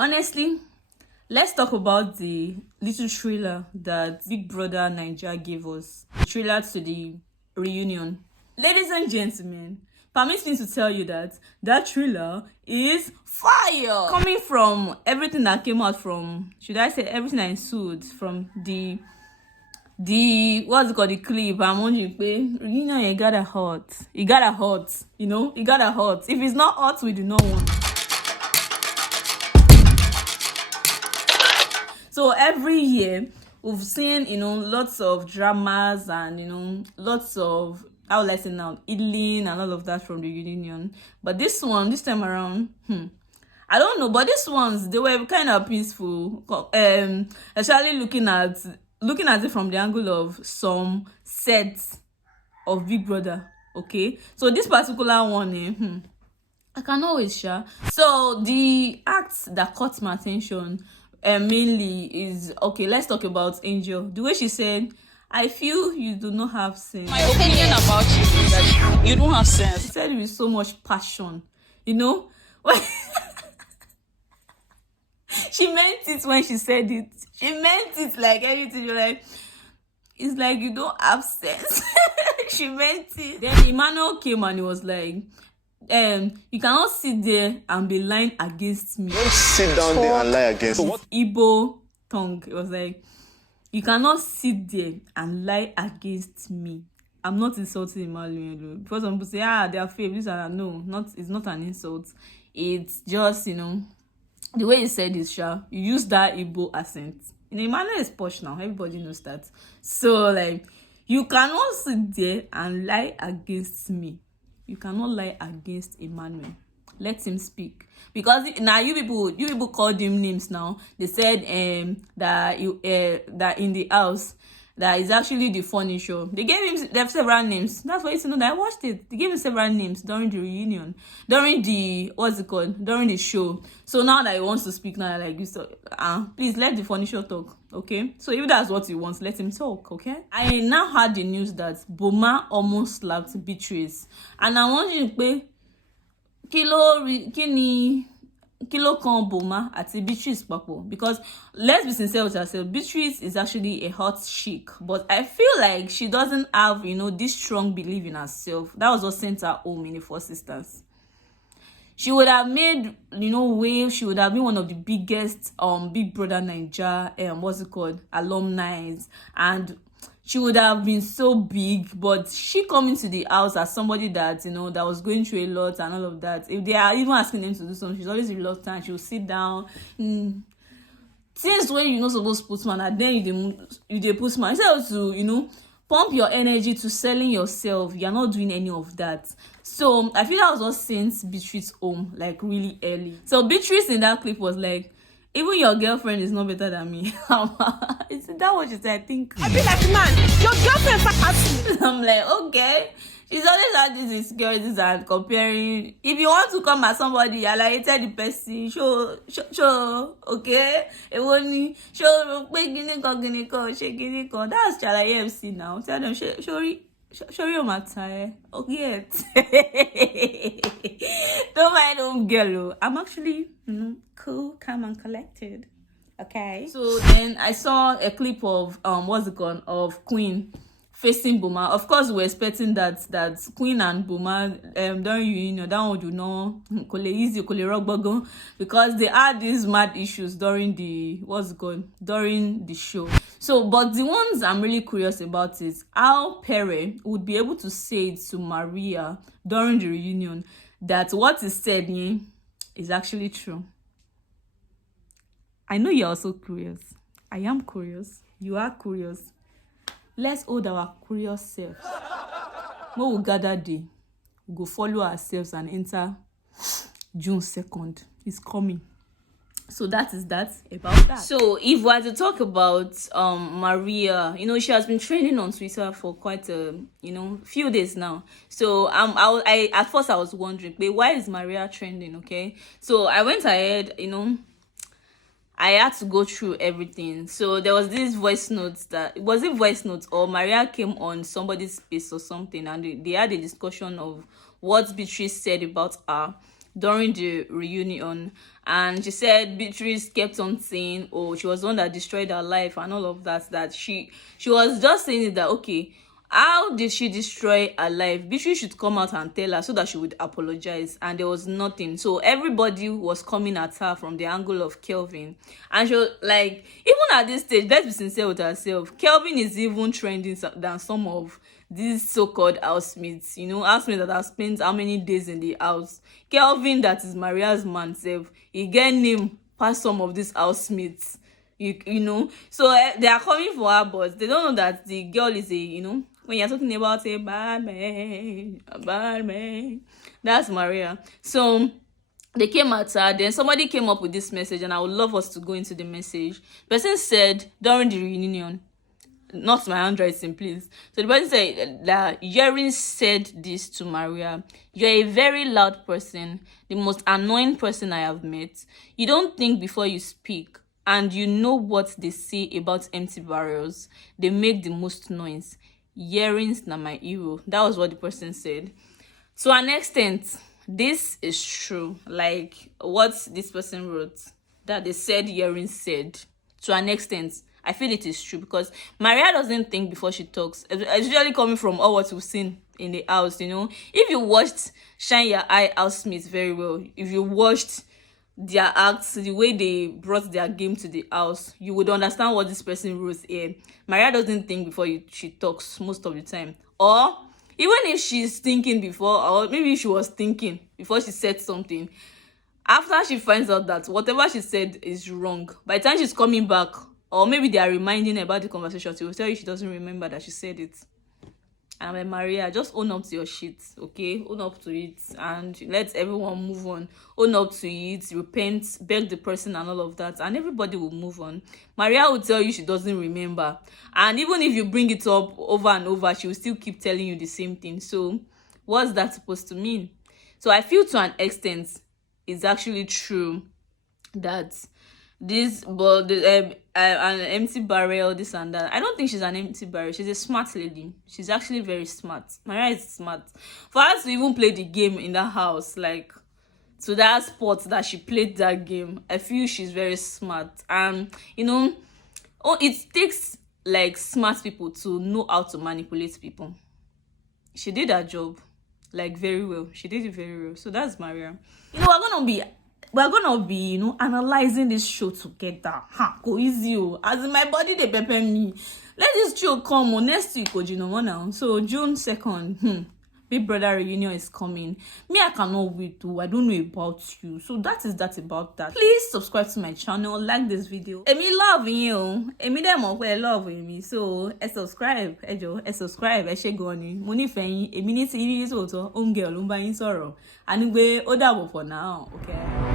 Honestly, let's talk about the little trailer that Big Brother Naija gave us. The trailer to the reunion. Ladies and gentlemen, permit me to tell you that that trailer is fire. Coming from everything that came out from, should I say everything that ensued from the what's it called, the clip. I'm wondering, reunion, you gotta hot. You gotta hot. You know, you gotta hot. If it's not hot, we do not want. So every year we've seen, lots of dramas and, lots of, how will I say now, healing and all of that from the reunion. But this time around, I don't know, but these ones, they were kind of peaceful. Especially looking at it from the angle of some sets of Big Brother. Okay, so this particular one, I can always share. So the act that caught my attention mainly is, okay, let's talk about Angel. The way she said, I feel you do not have sense. My opinion about you is that you don't have sense. She said it with so much passion, she meant it when she said it. She meant it like everything. You're like, it's like you don't have sense. She meant it. Then Emmanuel came and he was like, you cannot sit there and be lying against me. Don't sit down there and lie against me. Igbo tongue. It was like, you cannot sit there and lie against me. I'm not insulting Emmanuel. Because some people say, they are fake. No, it's not an insult. It's just, the way you said it, Sha, you use that Igbo accent. Emmanuel is posh now. Everybody knows that. So, like, you cannot sit there and lie against me. You cannot lie against Emmanuel. Let him speak. Because now you people called him names now. They said that in the house that is actually the furniture. They have several names. That's why you know that I watched it. They gave him several names during the reunion, during the show. So now that he wants to speak now, like, please let the furniture talk, okay? So if that's what he wants, let him talk, okay? I now heard the news that Boma almost slapped Beatrice, and I want you to pay kilo kan Boma àti Beatrice papo, because let's be sincere with ourselves, Beatrice is actually a hot chick, but I feel like she doesn't have this strong belief in herself. That was what sent her home in the Four Sisters. She would have made waves. She would have been one of the biggest Big Brother Naija alumni, and she would have been so big. But she coming to the house as somebody that that was going through a lot and all of that. If they are even asking them to do something, she's always reluctant. She will sit down. Things where you're not supposed to put man, and then you put man. Instead to pump your energy to selling yourself, you're not doing any of that. So I feel that was what sent Beatrice home, like, really early. So Beatrice in that clip was like, even your girlfriend is not better than me. Is that what she said? I think. I feel like, man, your girlfriend sarcastic. I'm like, okay. She's always had these insecurities and comparing. If you want to come at somebody, you're like, tell the person, show, okay? It won't show, that's Chala MC now. Tell them, show your matter, okay? Don't mind them, girl. I'm actually cool, calm, and collected. Okay. So then I saw a clip of of Queen facing Boma. Of course, we were expecting that Queen and Boma during reunion, that one would know easy rock buggle, because they had these mad issues during the during the show. So, but the ones I'm really curious about is how Pere would be able to say to Maria during the reunion that what is said is actually true. I know you're also curious. I am curious. You are curious. Let's hold our curious selves. When we gather day, we go follow ourselves and enter June 2nd. It's coming. So that is that about that. So if we are to talk about Maria, she has been trending on Twitter for quite a few days now. So I at first I was wondering, why is Maria trending? Okay, so I went ahead, I had to go through everything. So there was this voice notes or Maria came on somebody's space or something, and they had a discussion of what Beatrice said about her during the reunion. And she said Beatrice kept on saying, oh, she was the one that destroyed her life and all of that. That she was just saying it that, okay, how did she destroy her life? Beatrice should come out and tell her so that she would apologize. And there was nothing. So everybody was coming at her from the angle of Kelvin. And she was like, even at this stage, let's be sincere with herself, Kelvin is even trending than some of these so-called housemates. You know, housemates that have spent how many days in the house. Kelvin, that is Maria's man, self, he get name past some of these housemates. You know, so they are coming for her, but they don't know that the girl is a, you know, when you're talking about a bad man, that's Maria. So they came at her. Then somebody came up with this message, and I would love us to go into the message. The person said during the reunion, not my handwriting, please. So the person said that Yerin said this to Maria: you're a very loud person, the most annoying person I have met. You don't think before you speak, and you know what they say about empty barrels. They make the most noise. Yerin's not my hero. That was what the person said. To an extent, this is true. Like what this person wrote, that they said Yerin said. To an extent, I feel it is true, because Maria doesn't think before she talks. It's usually coming from all what we've seen in the house, you know. If you watched Shine Your Eye Housemates very well, if you watched their acts, the way they brought their game to the house, you would understand what this person wrote here. Maria doesn't think before she talks most of the time. Or even if she's thinking before, or maybe she was thinking before she said something, after she finds out that whatever she said is wrong, by the time she's coming back, or maybe they are reminding her about the conversation, she will tell you she doesn't remember that she said it. And I'm like, Maria, just own up to your shit, okay? Own up to it and let everyone move on. Own up to it, repent, beg the person and all of that, and everybody will move on. Maria will tell you she doesn't remember. And even if you bring it up over and over, she will still keep telling you the same thing. So what's that supposed to mean? So I feel to an extent it's actually true that this, but an empty barrel, this and that. I don't think she's an empty barrel. She's a smart lady. She's actually very smart. Maria is smart. For her to even play the game in that house, like to that spot that she played that game, I feel she's very smart. And you know, it takes like smart people to know how to manipulate people. She did her job like very well. She did it very well. So that's Maria. You know, we're gonna be, you know, analyzing this show together. Go easy, as in my body they pepper me. Let this show come on next week, you know now. So June 2nd, Big Brother reunion is coming. Me, I cannot wait to. I don't know about you. So that is that about that. Please subscribe to my channel, like this video. Emi love you. Emi dem well love me. So subscribe. Subscribe. She go on. Money fẹ́yìn. Emi ni ti rí so to. Girl, ló ń bá yín sọ̀rọ̀. Anigbe ó dàbọ̀ for now. Okay.